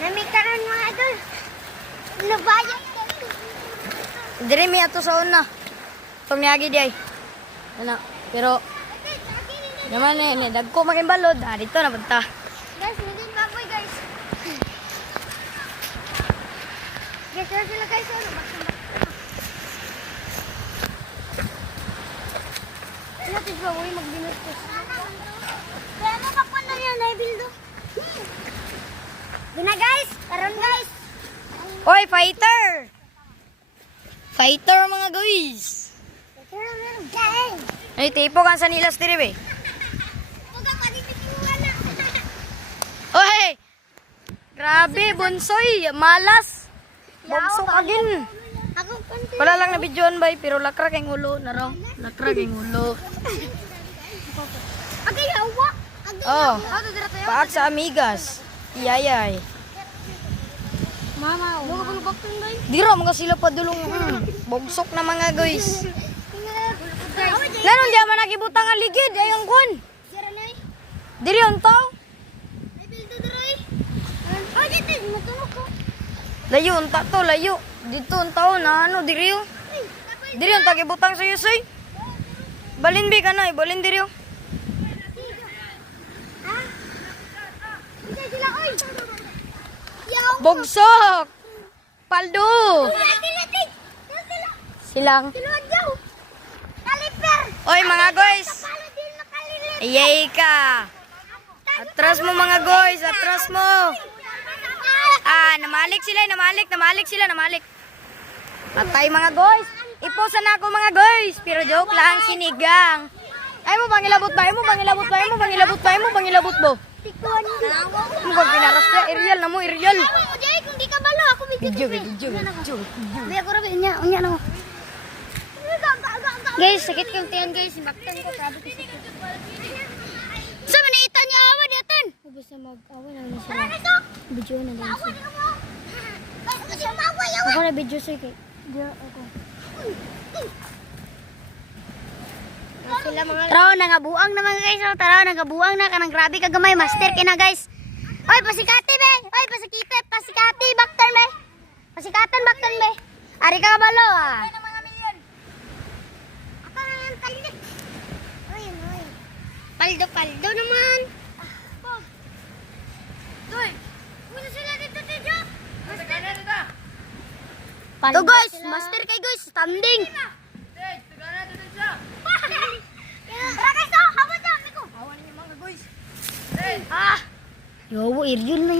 Namikaran mga idol. Nabayad. Dire mi ato sa una. Pamiyagi di ay. Ano, pero naman ni dagko maging balod. Dito na punta. Guys, naging baboy guys. Guys, wala sila guys. Natin ba uwi magbinustos? Kaya ano pa na yan, Naibildo? Gina guys, karon guys. Oy, fighter! Fighter mga guys. Guys. Ay, tipo kan sa nilas diri be. Huwag pa dito kinuha. Oy! Grabe, bonsoy, malas. Bogso kagin. Ako konti. Wala lang na videoan bay, pero lakra kay ulo na raw. Lakra kay ulo. Agay hawa. Oh, Ato dira tayo. paak sa amigas. Iyayay. Mama, mo ko bakton bay. Dira mga sila padulong. Bogsok na mga guys. Lanon di man nakibutang ang ligid ayong kun. Sira na. Diri untaw. Ay bildo diri. Oh, dito mo tunog ko. Layo unta to, layo. Dito untaw na ano diri yo. Diri unta gibutang sa yusoy. Balin bi kana, balin diri yo. Ha? Bisa sila oy. Yaw. Bogsok. Paldo. Lati. Silang. Siluan daw. Kaliper. Oy mga guys. Palo din makalilit. Iyay ka. Atras mo mga guys, atras mo. Ah, namalik sila, namalik. Patay mga guys. Iposan na ako mga guys. Pero joke lang, sinigang. Ay mo pangilabot ba? Tikuan din. Mo pag pinaras ka, Ariel na mo, Ariel. Ako mo jay kung di ka balo ako Video. May ako rabi unya na mo. Guys, sakit kang tiyan guys, baktan ko sabi ko sakit. Sa manita niya awa datan. Ubos na mag-awa na sila. Video na lang siya. Ako na video siya kay. Ako. Sila mga tara nangabuang na mga guys, tara nangabuang na kanang grabe ka gamay master kina guys. Oy pasikati be. Oy pasikati baktan be. Pasikatan baktan be. Ari ka balo ah. Ako na lang talit. Oy. Paldo naman. Doy. Muna sila dito dito. To guys, master kay guys, standing. Tara guys, hawa dyan, Miko. Awan niyo mga guys. Ah. Yo, Ariel na